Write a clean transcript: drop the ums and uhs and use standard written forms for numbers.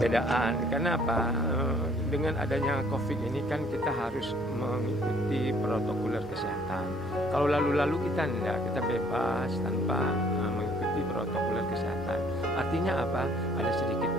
perbedaan. Karena apa? Dengan adanya COVID ini kan kita harus mengikuti protokol kesehatan. Kalau lalu-lalu kita enggak, kita bebas tanpa mengikuti protokol kesehatan. Artinya apa? Ada sedikit